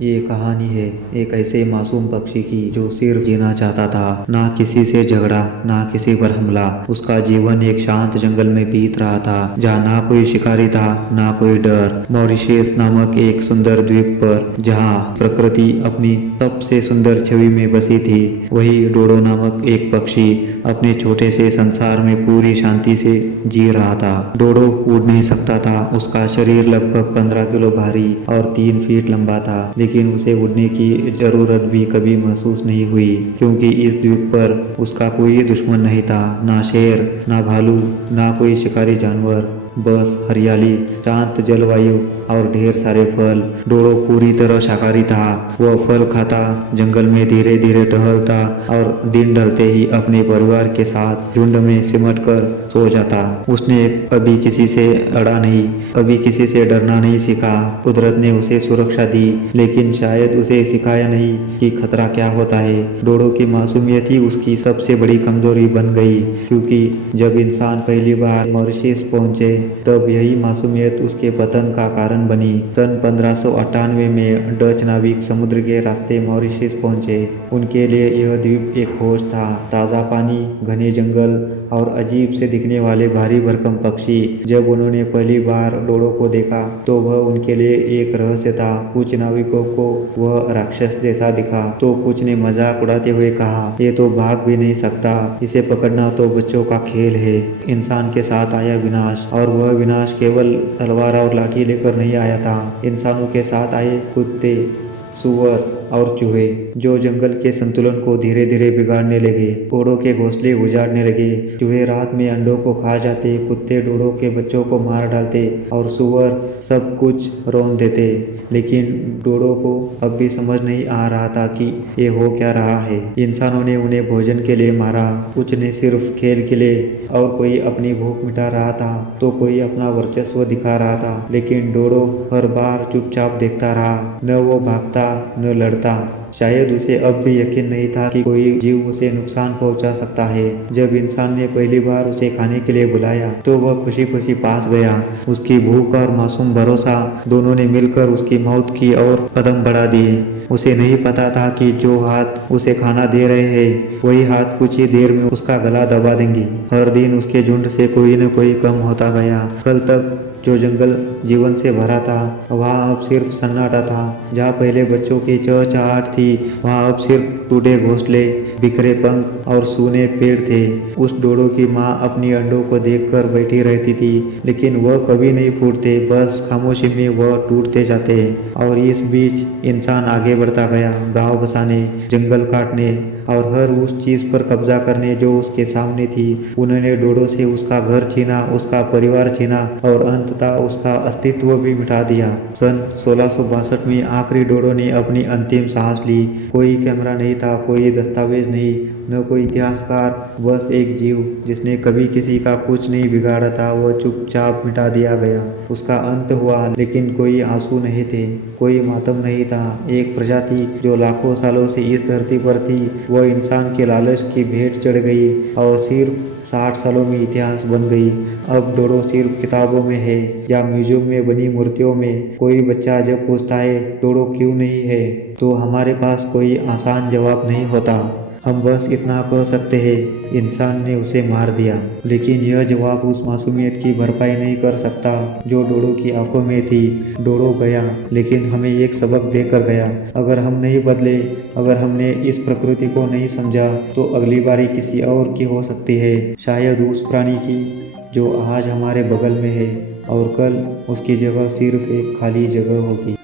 ये कहानी है एक ऐसे मासूम पक्षी की जो सिर्फ जीना चाहता था, ना किसी से झगड़ा, ना किसी पर हमला। उसका जीवन एक शांत जंगल में बीत रहा था, जहाँ ना कोई शिकारी था, ना कोई डर। मॉरिशस नामक एक सुंदर द्वीप पर, जहाँ प्रकृति अपनी सबसे सुंदर छवि में बसी थी, वही डोडो नामक एक पक्षी अपने छोटे से संसार में पूरी शांति से जी रहा था। डोडो उड़ नहीं सकता था, उसका शरीर लगभग 15 किलो भारी और 3 फीट लंबा था, लेकिन उसे उड़ने की जरूरत भी कभी महसूस नहीं हुई, क्योंकि इस द्वीप पर उसका कोई दुश्मन नहीं था, ना शेर, ना भालू, ना कोई शिकारी जानवर। बस हरियाली, शांत जलवायु और ढेर सारे फल। डोडो पूरी तरह शाकाहारी था। वह फल खाता, जंगल में धीरे धीरे टहलता और दिन ढलते ही अपने परिवार के साथ झुंड में सिमट कर सो जाता। उसने कभी किसी से लड़ा नहीं, कभी किसी से डरना नहीं सीखा। कुदरत ने उसे सुरक्षा दी, लेकिन शायद उसे सिखाया नहीं कि खतरा क्या होता है। डोडो की मासूमियत ही उसकी सबसे बड़ी कमजोरी बन गई, क्योंकि जब इंसान पहली बार मॉरिशस पहुंचे, तब यही मासूमियत उसके पतन का कारण बनी। सन 1598 में डच नाविक समुद्र के रास्ते मॉरिशस पहुंचे। उनके लिए यह द्वीप एक खोज था। ताज़ा पानी, घने जंगल और अजीब से दिखने वाले भारी भरकम पक्षी। जब उन्होंने पहली बार डोडो को देखा, तो वह उनके लिए एक रहस्य था। कुछ नाविकों को वह राक्षस जैसा दिखा, तो कुछ ने मजाक उड़ाते हुए कहा, ये तो भाग भी नहीं सकता, इसे पकड़ना तो बच्चों का खेल है। इंसान के साथ आया विनाश, और वह विनाश केवल तलवार और लाठी लेकर नहीं आया था। इंसानों के साथ आए कुत्ते, सूअर और चूहे, जो जंगल के संतुलन को धीरे धीरे बिगाड़ने लगे। डोडो के घोंसले उजाड़ने लगे। चूहे रात में अंडों को खा जाते, कुत्ते डोडो के बच्चों को मार डालते और सूअर सब कुछ रौंद देते। लेकिन डोडो को अब भी समझ नहीं आ रहा था कि ये हो क्या रहा है। इंसानों ने उन्हें भोजन के लिए मारा, कुछ ने सिर्फ खेल के लिए, और कोई अपनी भूख मिटा रहा था, तो कोई अपना वर्चस्व दिखा रहा था। लेकिन डोडो हर बार चुपचाप देखता रहा, न वो भागता न लड़ता। शायद उसे अब भी यकीन नहीं था कि कोई जीव उसे नुकसान पहुंचा सकता है। जब इंसान ने पहली बार उसे खाने के लिए बुलाया, तो वह खुशी खुशी पास गया। उसकी भूख और मासूम भरोसा दोनों ने मिलकर उसकी मौत की ओर कदम बढ़ा दिए। उसे नहीं पता था कि जो हाथ उसे खाना दे रहे हैं, वही हाथ कुछ ही देर में उसका गला दबा देंगे। हर दिन उसके झुंड से कोई न कोई कम होता गया। कल तक जो जंगल जीवन से भरा था, वहाँ अब सिर्फ सन्नाटा था। जहाँ पहले बच्चों की चहचहाट थी, वहाँ अब सिर्फ टूटे घोंसले, बिखरे पंख और सूने पेड़ थे। उस डोडो की माँ अपनी अंडों को देखकर बैठी रहती थी, लेकिन वह कभी नहीं फूटते, बस खामोशी में वह टूटते जाते। और इस बीच इंसान आगे बढ़ता गया, गांव बसाने, जंगल काटने और हर उस चीज पर कब्जा करने जो उसके सामने थी। उन्होंने डोडो से उसका घर छीना, उसका परिवार छीना और अंततः उसका अस्तित्व भी मिटा दिया। सन 1662 में आखिरी डोडो ने अपनी अंतिम सांस ली। कोई कैमरा नहीं था, कोई दस्तावेज नहीं, न कोई इतिहासकार, बस एक जीव जिसने कभी किसी का कुछ नहीं बिगाड़ा था, वह चुपचाप मिटा दिया गया। उसका अंत हुआ, लेकिन कोई आंसू नहीं थे, कोई मातम नहीं था। एक प्रजाति जो लाखों सालों से इस धरती पर थी, वह इंसान के लालच की भेंट चढ़ गई और सिर्फ 60 सालों में इतिहास बन गई। अब डोडो सिर्फ किताबों में है या म्यूजियम में बनी मूर्तियों में। कोई बच्चा जब पूछता है डोडो क्यों नहीं है, तो हमारे पास कोई आसान जवाब नहीं होता। हम बस इतना कह सकते हैं, इंसान ने उसे मार दिया। लेकिन यह जवाब उस मासूमियत की भरपाई नहीं कर सकता जो डोडो की आंखों में थी। डोडो गया, लेकिन हमें एक सबक देकर गया। अगर हम नहीं बदले, अगर हमने इस प्रकृति को नहीं समझा, तो अगली बारी किसी और की हो सकती है। शायद उस प्राणी की जो आज हमारे बगल में है, और कल उसकी जगह सिर्फ एक खाली जगह होगी।